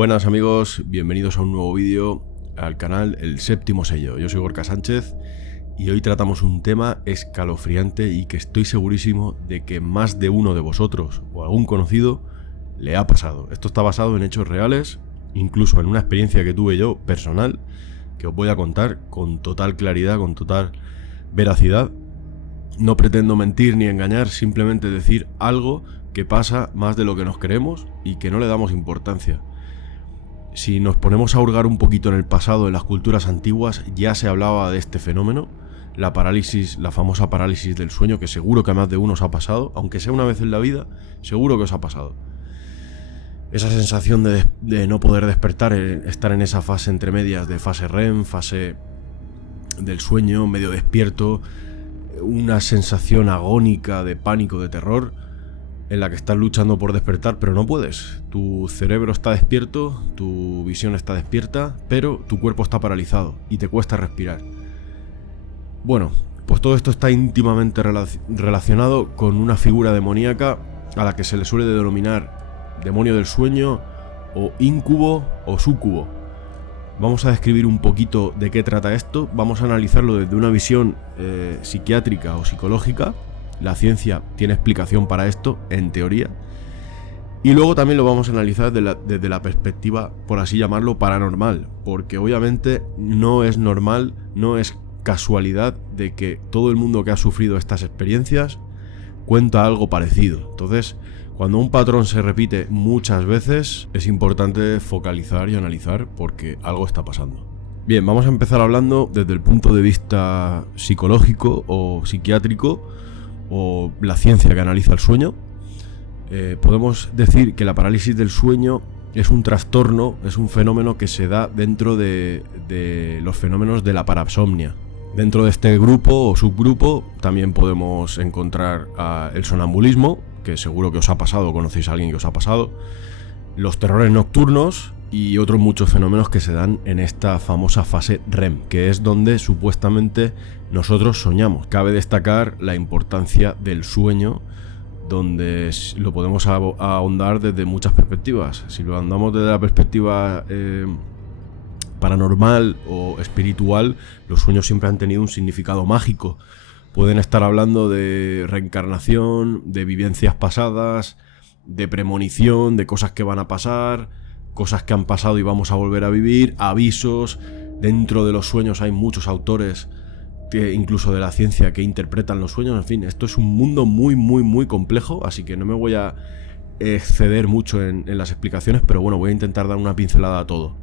Buenas amigos, bienvenidos a un nuevo vídeo al canal El Séptimo Sello. Yo soy Gorka Sánchez y hoy tratamos un tema escalofriante y que estoy segurísimo de que más de uno de vosotros o algún conocido le ha pasado. Esto está basado en hechos reales, incluso en una experiencia que tuve yo personal, que os voy a contar con total claridad, con total veracidad. No pretendo mentir ni engañar, simplemente decir algo que pasa más de lo que nos creemos y que no le damos importancia. Si nos ponemos a hurgar un poquito en el pasado, en las culturas antiguas, ya se hablaba de este fenómeno, la parálisis, la famosa parálisis del sueño, que seguro que a más de uno os ha pasado, aunque sea una vez en la vida, seguro que os ha pasado. Esa sensación de no poder despertar, estar en esa fase entre medias de fase REM, fase del sueño, medio despierto, una sensación agónica de pánico, de terror, en la que estás luchando por despertar, pero no puedes. Tu cerebro está despierto, tu visión está despierta, pero tu cuerpo está paralizado y te cuesta respirar. Bueno, pues todo esto está íntimamente relacionado con una figura demoníaca a la que se le suele denominar demonio del sueño o íncubo o súcubo. Vamos a describir un poquito de qué trata esto, vamos a analizarlo desde una visión psiquiátrica o psicológica. La ciencia tiene explicación para esto, en teoría. Y luego también lo vamos a analizar desde la perspectiva, por así llamarlo, paranormal. Porque obviamente no es normal, no es casualidad de que todo el mundo que ha sufrido estas experiencias cuenta algo parecido. Entonces, cuando un patrón se repite muchas veces, es importante focalizar y analizar porque algo está pasando. Bien, vamos a empezar hablando desde el punto de vista psicológico o psiquiátrico, o la ciencia que analiza el sueño. Podemos decir que la parálisis del sueño es un trastorno, es un fenómeno que se da dentro de los fenómenos de la parapsomnia. Dentro de este grupo o subgrupo también podemos encontrar el sonambulismo, que seguro que os ha pasado o conocéis a alguien que os ha pasado, los terrores nocturnos y otros muchos fenómenos que se dan en esta famosa fase REM, que es donde supuestamente nosotros soñamos. Cabe destacar la importancia del sueño, donde lo podemos ahondar desde muchas perspectivas. Si lo andamos desde la perspectiva paranormal o espiritual, los sueños siempre han tenido un significado mágico. Pueden estar hablando de reencarnación, de vivencias pasadas, de premonición, de cosas que van a pasar, cosas que han pasado y vamos a volver a vivir, avisos. Dentro de los sueños hay muchos autores, incluso de la ciencia, que interpretan los sueños. En fin, esto es un mundo muy complejo, así que no me voy a exceder mucho en las explicaciones, pero bueno, voy a intentar dar una pincelada a todo.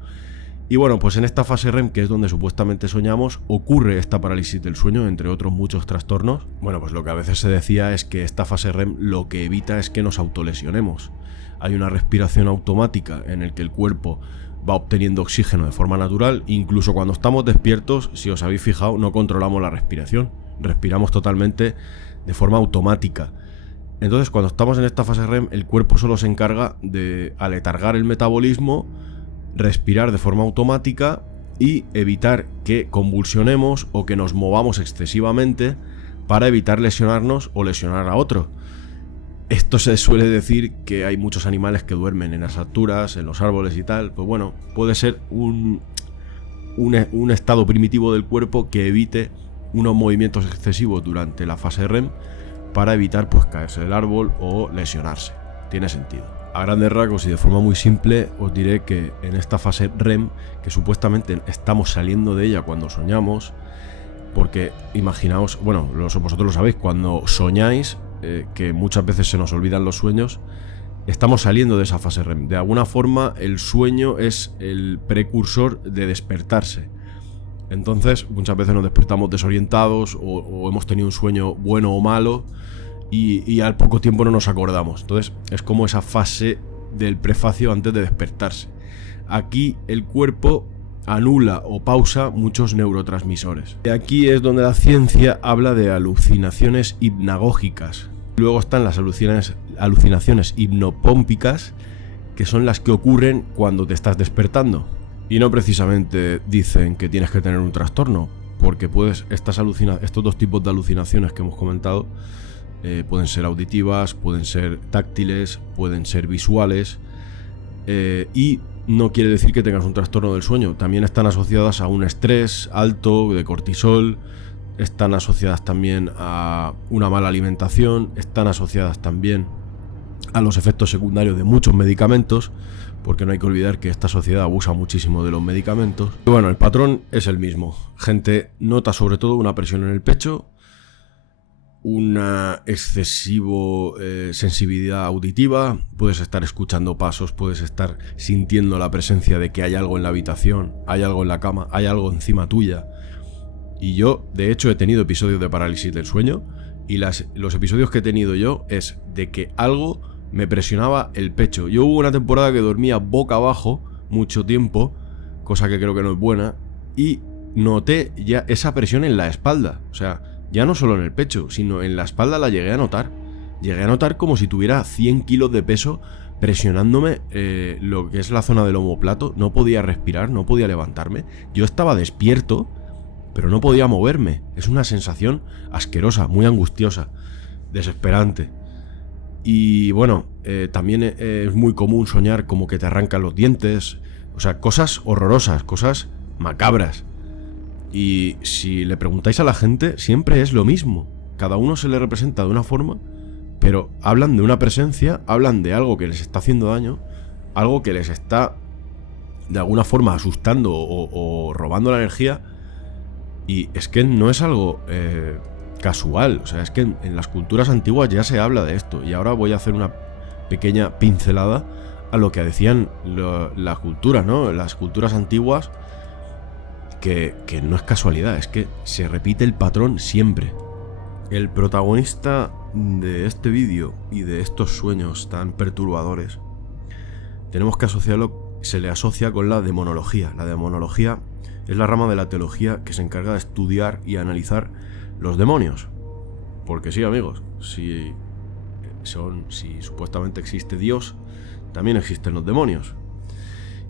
Y bueno, pues en esta fase REM, que es donde supuestamente soñamos, ocurre esta parálisis del sueño, entre otros muchos trastornos. Bueno, pues lo que a veces se decía es que esta fase REM lo que evita es que nos autolesionemos. Hay una respiración automática en el que el cuerpo va obteniendo oxígeno de forma natural. Incluso cuando estamos despiertos, si os habéis fijado, no controlamos la respiración. Respiramos totalmente de forma automática. Entonces, cuando estamos en esta fase REM, el cuerpo solo se encarga de aletargar el metabolismo, respirar de forma automática y evitar que convulsionemos o que nos movamos excesivamente para evitar lesionarnos o lesionar a otro. Esto se suele decir que hay muchos animales que duermen en las alturas, en los árboles y tal. Pues bueno, puede ser un estado primitivo del cuerpo que evite unos movimientos excesivos durante la fase REM para evitar pues caerse del árbol o lesionarse. Tiene sentido. A grandes rasgos y de forma muy simple os diré que en esta fase REM, que supuestamente estamos saliendo de ella cuando soñamos, porque imaginaos, bueno, vosotros lo sabéis, cuando soñáis, que muchas veces se nos olvidan los sueños, estamos saliendo de esa fase REM. De alguna forma el sueño es el precursor de despertarse. Entonces muchas veces nos despertamos desorientados o hemos tenido un sueño bueno o malo y al poco tiempo no nos acordamos. Entonces es como esa fase del prefacio antes de despertarse. Aquí el cuerpo anula o pausa muchos neurotransmisores. Y aquí es donde la ciencia habla de alucinaciones hipnagógicas. Luego están las alucinaciones hipnopómpicas, que son las que ocurren cuando te estás despertando. Y no precisamente dicen que tienes que tener un trastorno, porque estos dos tipos de alucinaciones que hemos comentado pueden ser auditivas, pueden ser táctiles, pueden ser visuales, y no quiere decir que tengas un trastorno del sueño. También están asociadas a un estrés alto de cortisol, están asociadas también a una mala alimentación, están asociadas también a los efectos secundarios de muchos medicamentos, porque no hay que olvidar que esta sociedad abusa muchísimo de los medicamentos. Y bueno, el patrón es el mismo. Gente nota sobre todo una presión en el pecho, una excesiva sensibilidad auditiva, puedes estar escuchando pasos, puedes estar sintiendo la presencia de que hay algo en la habitación, hay algo en la cama, hay algo encima tuya. Y yo, de hecho, he tenido episodios de parálisis del sueño, y los episodios que he tenido yo es de que algo me presionaba el pecho. Yo hubo una temporada que dormía boca abajo mucho tiempo, cosa que creo que no es buena, y noté ya esa presión en la espalda. O sea, ya no solo en el pecho, sino en la espalda la llegué a notar. Llegué a notar como si tuviera 100 kilos de peso presionándome lo que es la zona del omóplato. No podía respirar, no podía levantarme. Yo estaba despierto, pero no podía moverme. Es una sensación asquerosa, muy angustiosa, desesperante. Y bueno, también es muy común soñar como que te arrancan los dientes. O sea, cosas horrorosas, cosas macabras. Y si le preguntáis a la gente, siempre es lo mismo. Cada uno se le representa de una forma, pero hablan de una presencia, hablan de algo que les está haciendo daño, algo que les está de alguna forma asustando o robando la energía. Y es que no es algo casual. O sea, es que en las culturas antiguas ya se habla de esto. Y ahora voy a hacer una pequeña pincelada a lo que decían las culturas, ¿no? Las culturas antiguas, que no es casualidad, es que se repite el patrón siempre. El protagonista de este vídeo y de estos sueños tan perturbadores, tenemos que asociarlo, se le asocia con la demonología. La demonología es la rama de la teología que se encarga de estudiar y analizar los demonios. Porque sí, amigos, si supuestamente existe Dios, también existen los demonios.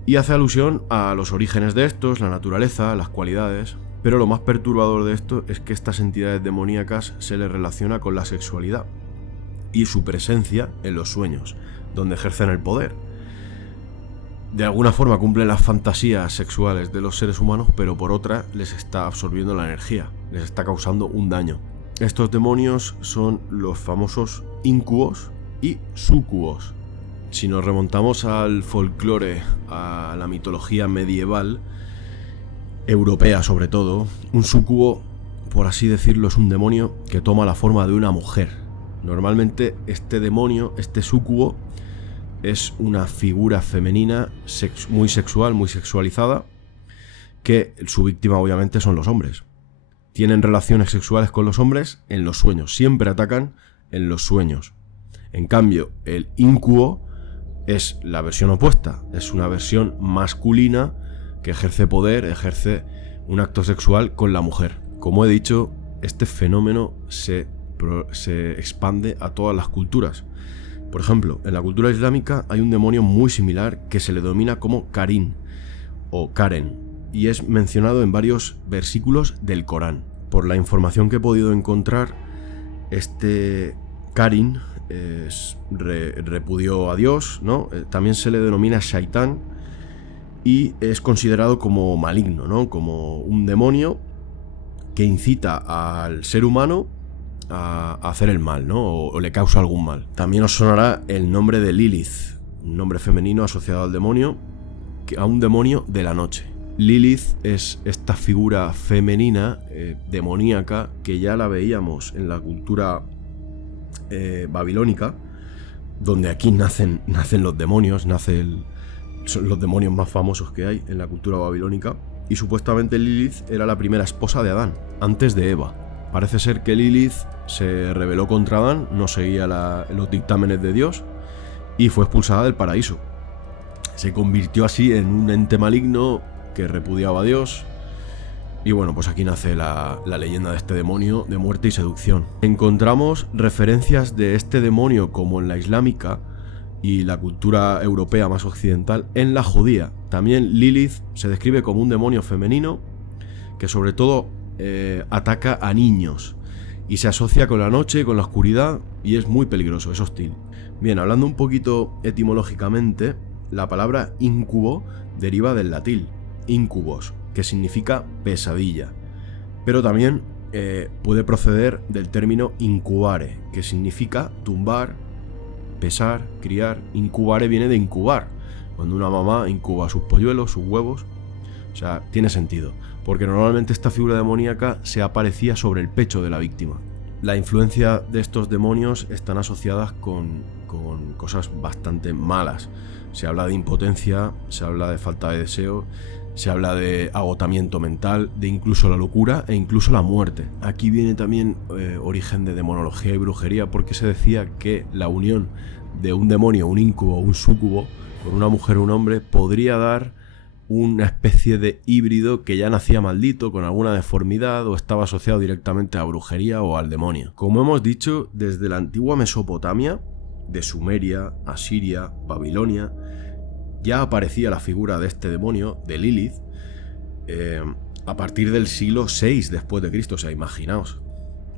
Y hace alusión a los orígenes de estos, la naturaleza, las cualidades. Pero lo más perturbador de esto es que estas entidades demoníacas se les relaciona con la sexualidad y su presencia en los sueños, donde ejercen el poder. De alguna forma cumplen las fantasías sexuales de los seres humanos, pero por otra les está absorbiendo la energía, les está causando un daño. Estos demonios son los famosos íncubos y súcubos. Si nos remontamos al folclore, a la mitología medieval, europea sobre todo, un súcubo, por así decirlo, es un demonio que toma la forma de una mujer. Normalmente este demonio, este súcubo, es una figura femenina muy sexual, muy sexualizada, que su víctima obviamente son los hombres. Tienen relaciones sexuales con los hombres en los sueños, siempre atacan en los sueños. En cambio, el íncubo es la versión opuesta, es una versión masculina que ejerce poder, ejerce un acto sexual con la mujer. Como he dicho, este fenómeno se expande a todas las culturas. Por ejemplo, en la cultura islámica hay un demonio muy similar que se le denomina como Karin o Karen, y es mencionado en varios versículos del Corán. Por la información que he podido encontrar, este Karin repudió a Dios, ¿no? También se le denomina Shaitán y es considerado como maligno, ¿no? Como un demonio que incita al ser humano a hacer el mal, ¿no? O le causa algún mal. También os sonará el nombre de Lilith, un nombre femenino asociado al demonio, a un demonio de la noche. Lilith es esta figura femenina demoníaca que ya la veíamos en la cultura babilónica, donde aquí nacen los demonios, son los demonios más famosos que hay en la cultura babilónica, y supuestamente Lilith era la primera esposa de Adán, antes de Eva. Parece ser que Lilith se rebeló contra Adán, no seguía los dictámenes de Dios y fue expulsada del paraíso. Se convirtió así en un ente maligno que repudiaba a Dios. Y bueno, pues aquí nace la leyenda de este demonio de muerte y seducción. Encontramos referencias de este demonio como en la islámica y la cultura europea más occidental en la judía. También Lilith se describe como un demonio femenino que sobre todo ataca a niños y se asocia con la noche, con la oscuridad, y es muy peligroso, es hostil. Bien, hablando un poquito etimológicamente, la palabra íncubo deriva del latín incubos, que significa pesadilla, pero también puede proceder del término incubare, que significa tumbar, pesar, criar. Incubare viene de incubar, cuando una mamá incuba sus polluelos, sus huevos. O sea, tiene sentido, porque normalmente esta figura demoníaca se aparecía sobre el pecho de la víctima. La influencia de estos demonios están asociadas con cosas bastante malas. Se habla de impotencia, se habla de falta de deseo, se habla de agotamiento mental, de incluso la locura e incluso la muerte. Aquí viene también origen de demonología y brujería, porque se decía que la unión de un demonio, un íncubo o un súcubo con una mujer o un hombre podría dar una especie de híbrido que ya nacía maldito, con alguna deformidad, o estaba asociado directamente a brujería o al demonio. Como hemos dicho, desde la antigua Mesopotamia, de Sumeria, Asiria, Babilonia, ya aparecía la figura de este demonio, de Lilith, a partir del siglo VI después de Cristo. O sea, imaginaos.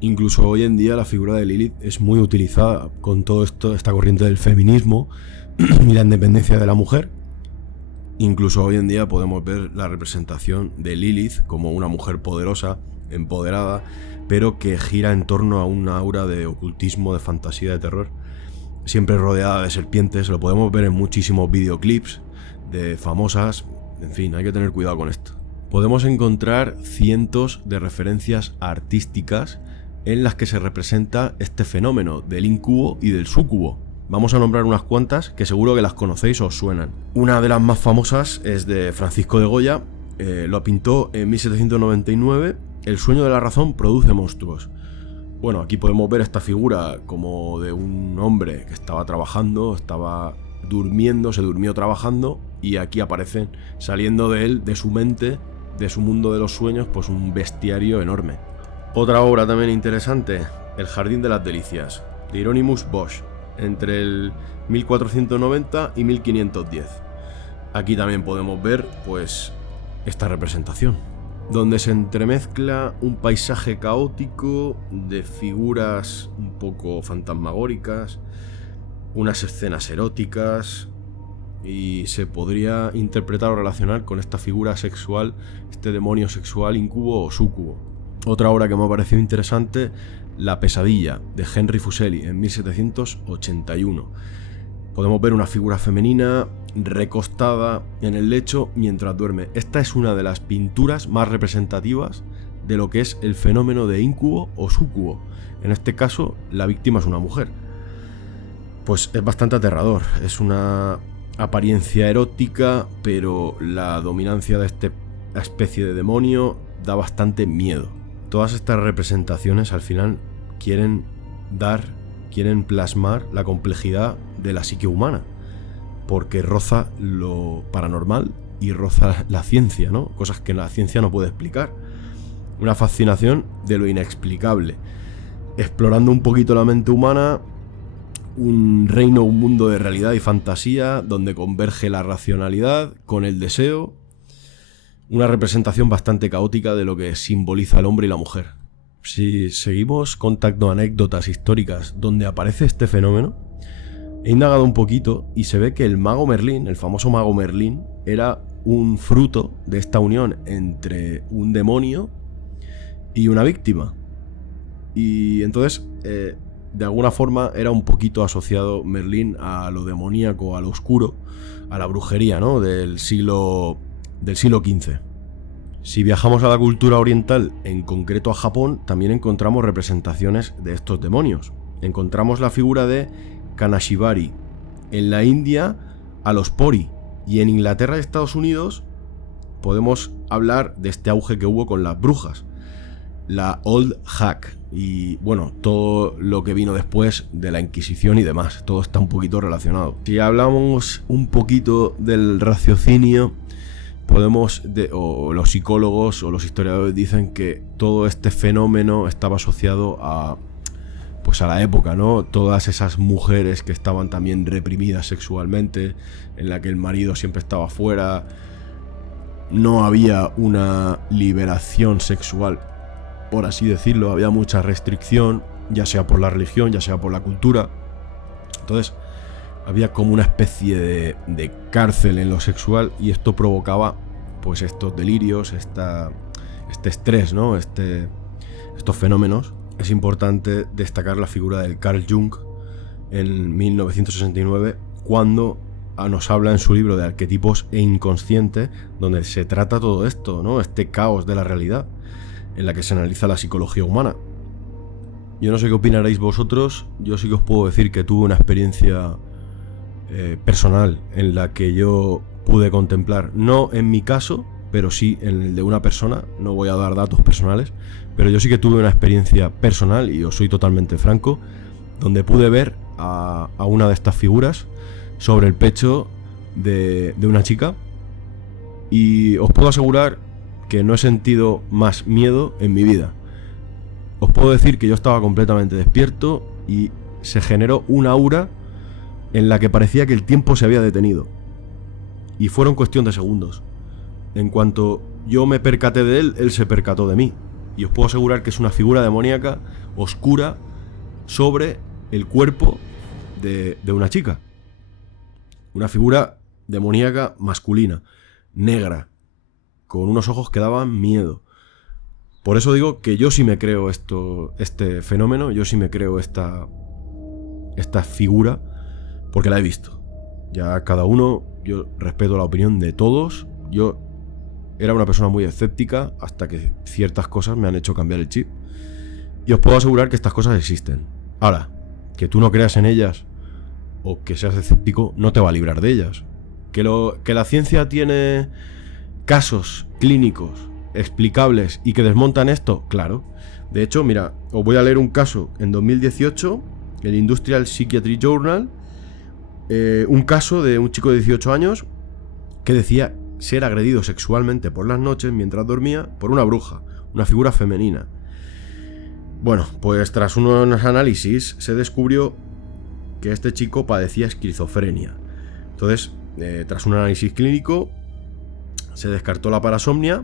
Incluso hoy en día la figura de Lilith es muy utilizada con todo esto, esta corriente del feminismo y la independencia de la mujer. Incluso hoy en día podemos ver la representación de Lilith como una mujer poderosa, empoderada, pero que gira en torno a una aura de ocultismo, de fantasía, de terror, siempre rodeada de serpientes. Lo podemos ver en muchísimos videoclips de famosas. En fin, hay que tener cuidado con esto. Podemos encontrar cientos de referencias artísticas en las que se representa este fenómeno del íncubo y del súcubo. Vamos a nombrar unas cuantas que seguro que las conocéis o os suenan. Una de las más famosas es de Francisco de Goya. Lo pintó en 1799. El sueño de la razón produce monstruos. Bueno, aquí podemos ver esta figura como de un hombre que estaba trabajando, estaba durmiendo, se durmió trabajando, y aquí aparecen, saliendo de él, de su mente, de su mundo de los sueños, pues un bestiario enorme. Otra obra también interesante, El jardín de las delicias, de Hieronymus Bosch, entre el 1490 y 1510. Aquí también podemos ver, pues, esta representación, donde se entremezcla un paisaje caótico de figuras un poco fantasmagóricas, unas escenas eróticas, y se podría interpretar o relacionar con esta figura sexual, este demonio sexual, incubo o súcubo. Otra obra que me ha parecido interesante, La pesadilla, de Henry Fuseli, en 1781. Podemos ver una figura femenina recostada en el lecho mientras duerme. Esta es una de las pinturas más representativas de lo que es el fenómeno de íncubo o súcubo. En este caso, la víctima es una mujer. Pues es bastante aterrador. Es una apariencia erótica, pero la dominancia de esta especie de demonio da bastante miedo. Todas estas representaciones al final quieren plasmar la complejidad de la psique humana, porque roza lo paranormal y roza la ciencia, ¿no? Cosas que la ciencia no puede explicar. Una fascinación de lo inexplicable, explorando un poquito la mente humana, un reino, un mundo de realidad y fantasía donde converge la racionalidad con el deseo. Una representación bastante caótica de lo que simboliza el hombre y la mujer. Si seguimos contando anécdotas históricas donde aparece este fenómeno, he indagado un poquito y se ve que el mago Merlín, el famoso mago Merlín, era un fruto de esta unión entre un demonio y una víctima. Y entonces, de alguna forma, era un poquito asociado Merlín a lo demoníaco, a lo oscuro, a la brujería, ¿no? del siglo XV. Si viajamos a la cultura oriental, en concreto a Japón, también encontramos representaciones de estos demonios. Encontramos la figura de Kanashibari, en la India a los Pori, y en Inglaterra y Estados Unidos podemos hablar de este auge que hubo con las brujas, la Old Hag, y bueno, todo lo que vino después de la Inquisición y demás, todo está un poquito relacionado. Si hablamos un poquito del raciocinio, o los psicólogos o los historiadores dicen que todo este fenómeno estaba asociado a la época, ¿no? Todas esas mujeres que estaban también reprimidas sexualmente, en la que el marido siempre estaba fuera, no había una liberación sexual, por así decirlo, había mucha restricción, ya sea por la religión, ya sea por la cultura. Entonces, había como una especie de cárcel en lo sexual, y esto provocaba pues estos delirios, este estrés, ¿no? Estos fenómenos. Es importante destacar la figura del Carl Jung en 1969, cuando nos habla en su libro de Arquetipos e Inconsciente, donde se trata todo esto, ¿no? Este caos de la realidad, en la que se analiza la psicología humana. Yo no sé qué opinaréis vosotros. Yo sí que os puedo decir que tuve una experiencia personal en la que yo pude contemplar, no en mi caso, pero sí en el de una persona. No voy a dar datos personales, pero yo sí que tuve una experiencia personal, y os soy totalmente franco, donde pude ver a una de estas figuras sobre el pecho de una chica, y os puedo asegurar que no he sentido más miedo en mi vida. Os puedo decir que yo estaba completamente despierto y se generó una aura en la que parecía que el tiempo se había detenido, y fueron cuestión de segundos. En cuanto yo me percaté de él, él se percató de mí, y os puedo asegurar que es una figura demoníaca oscura sobre el cuerpo de una chica. Una figura demoníaca masculina, negra, con unos ojos que daban miedo. Por eso digo que yo sí me creo este fenómeno, yo sí me creo esta figura, porque la he visto. Ya cada uno, yo respeto la opinión de todos. Yo era una persona muy escéptica hasta que ciertas cosas me han hecho cambiar el chip. Y os puedo asegurar que estas cosas existen. Ahora, que tú no creas en ellas o que seas escéptico no te va a librar de ellas. Que la ciencia tiene casos clínicos explicables y que desmontan esto, claro. De hecho, mira, os voy a leer un caso en 2018, el Industrial Psychiatry Journal, un caso de un chico de 18 años que decía ser agredido sexualmente por las noches mientras dormía por una bruja, una figura femenina. Bueno, pues tras unos análisis se descubrió que este chico padecía esquizofrenia. Entonces, tras un análisis clínico, se descartó la parasomnia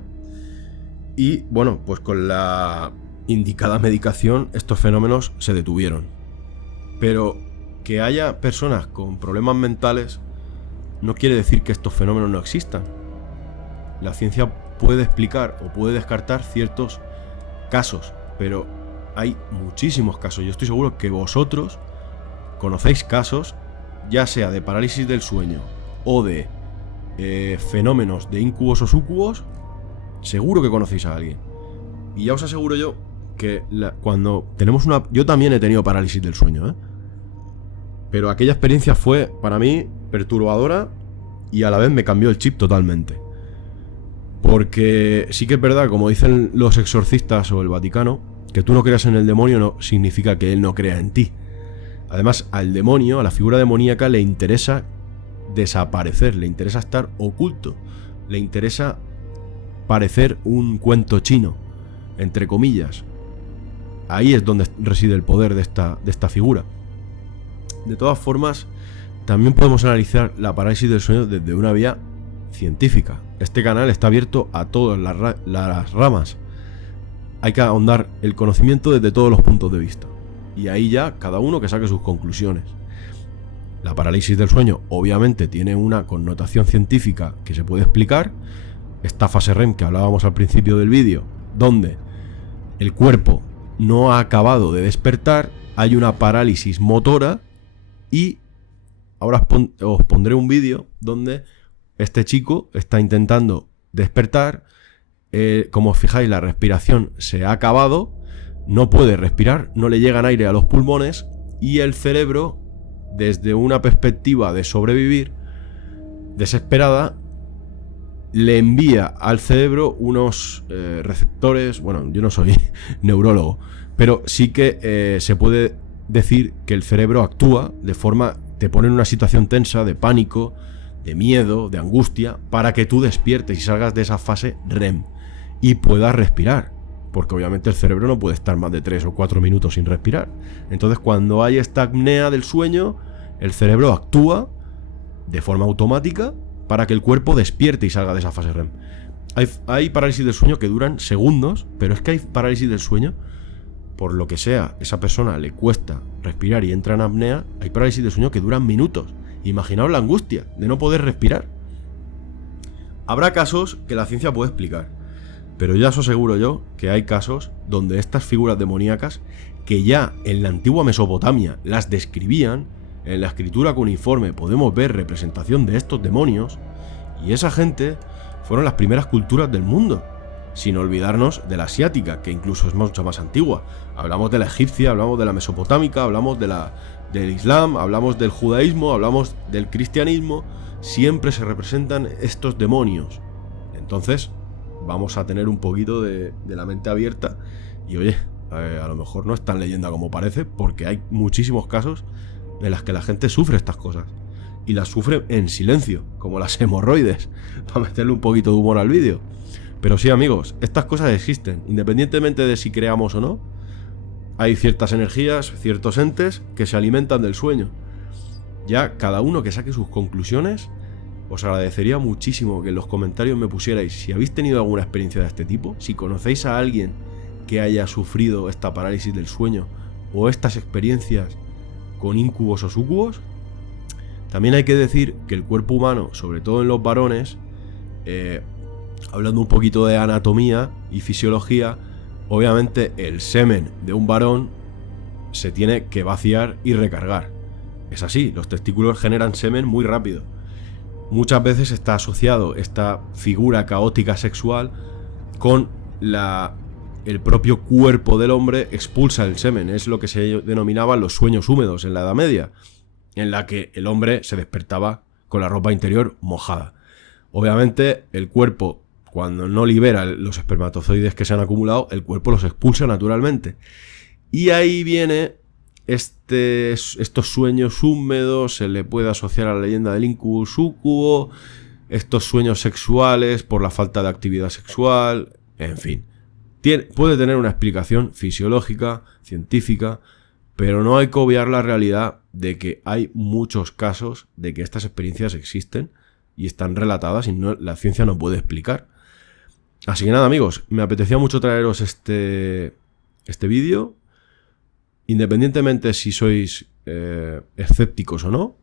y, bueno, pues con la indicada medicación estos fenómenos se detuvieron. Pero que haya personas con problemas mentales no quiere decir que estos fenómenos no existan. La ciencia puede explicar o puede descartar ciertos casos, pero hay muchísimos casos. Yo estoy seguro que vosotros conocéis casos, ya sea de parálisis del sueño o de fenómenos de incubos o súcubos. Seguro que conocéis a alguien. Y ya os aseguro yo que cuando tenemos una... Yo también he tenido parálisis del sueño, pero aquella experiencia fue para mí perturbadora y a la vez me cambió el chip totalmente. Porque sí que es verdad, como dicen los exorcistas o el Vaticano, que tú no creas en el demonio no significa que él no crea en ti. Además, al demonio, a la figura demoníaca, le interesa desaparecer, le interesa estar oculto, le interesa parecer un cuento chino, entre comillas. Ahí es donde reside el poder de esta figura. De todas formas, también podemos analizar la parálisis del sueño desde una vía científica. Este canal está abierto a todas las ramas. Hay que ahondar el conocimiento desde todos los puntos de vista. Y ahí ya cada uno que saque sus conclusiones. La parálisis del sueño obviamente tiene una connotación científica que se puede explicar. Esta fase REM que hablábamos al principio del vídeo, donde el cuerpo no ha acabado de despertar, hay una parálisis motora, y ahora os pondré un vídeo donde este chico está intentando despertar. Como os fijáis, la respiración se ha acabado, no puede respirar, no le llegan aire a los pulmones, y el cerebro, desde una perspectiva de sobrevivir desesperada, le envía al cerebro unos receptores. Bueno, yo no soy neurólogo, pero sí que se puede decir que el cerebro actúa de forma, te pone en una situación tensa, de pánico, de miedo, de angustia, para que tú despiertes y salgas de esa fase REM y puedas respirar, porque obviamente el cerebro no puede estar más de 3 o 4 minutos sin respirar. Entonces, cuando hay esta apnea del sueño, el cerebro actúa de forma automática para que el cuerpo despierte y salga de esa fase REM. Hay parálisis del sueño que duran segundos, pero es que hay parálisis del sueño, por lo que sea, esa persona le cuesta respirar y entra en apnea, hay parálisis del sueño que duran minutos Imaginaos la angustia de no poder respirar. Habrá casos que la ciencia puede explicar, pero ya os aseguro yo que hay casos donde estas figuras demoníacas, que ya en la antigua Mesopotamia las describían, en la escritura cuneiforme podemos ver representación de estos demonios, y esa gente fueron las primeras culturas del mundo, sin olvidarnos de la asiática, que incluso es mucho más antigua. Hablamos de la egipcia, hablamos de la mesopotámica, hablamos del islam, hablamos del judaísmo, hablamos del cristianismo. Siempre se representan estos demonios. Entonces vamos a tener un poquito de la mente abierta y oye, a lo mejor no es tan leyenda como parece, porque hay muchísimos casos en los que la gente sufre estas cosas y las sufre en silencio, como las hemorroides, para meterle un poquito de humor al vídeo. Pero sí, amigos, estas cosas existen, independientemente de si creamos o no. Hay ciertas energías, ciertos entes que se alimentan del sueño. Ya cada uno que saque sus conclusiones. Os agradecería muchísimo que en los comentarios me pusierais si habéis tenido alguna experiencia de este tipo, si conocéis a alguien que haya sufrido esta parálisis del sueño o estas experiencias con incubos o súcubos. También hay que decir que el cuerpo humano, sobre todo en los varones, hablando un poquito de anatomía y fisiología, obviamente el semen de un varón se tiene que vaciar y recargar. Es así, los testículos generan semen muy rápido. Muchas veces está asociado esta figura caótica sexual con el propio cuerpo del hombre expulsa el semen. Es lo que se denominaban los sueños húmedos en la Edad Media, en la que el hombre se despertaba con la ropa interior mojada. Obviamente el cuerpo, cuando no libera los espermatozoides que se han acumulado, el cuerpo los expulsa naturalmente. Y ahí viene estos sueños húmedos, se le puede asociar a la leyenda del incubo súcubo, estos sueños sexuales por la falta de actividad sexual, en fin. Puede tener una explicación fisiológica, científica, pero no hay que obviar la realidad de que hay muchos casos de que estas experiencias existen y están relatadas y la ciencia no puede explicar. Así que nada, amigos, me apetecía mucho traeros este vídeo. Independientemente si sois escépticos o no,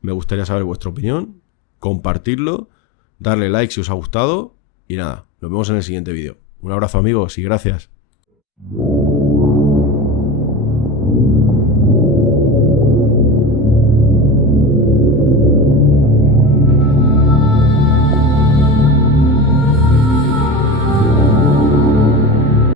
me gustaría saber vuestra opinión, compartirlo, darle like si os ha gustado y nada, nos vemos en el siguiente vídeo. Un abrazo, amigos, y gracias.